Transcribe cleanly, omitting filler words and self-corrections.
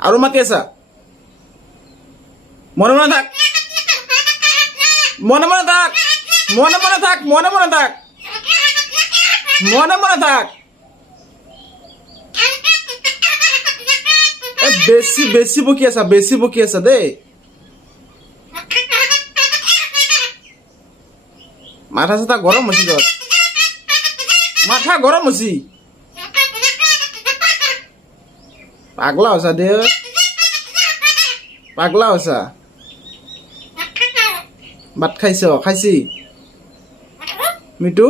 আৰু মাতি আছা মনে মনে থাক মনে মনে থাক মনে মনে থাক মনে মনে থাক মনে মনে থাক বেছি বেছি বকি আছা দেই মাথা চাথা গৰম হৈছি তোৰ মাথা গৰম হৈছি পাগলা হৈছা দে পাগলা হৈছা ভাত খাইছি মিঠু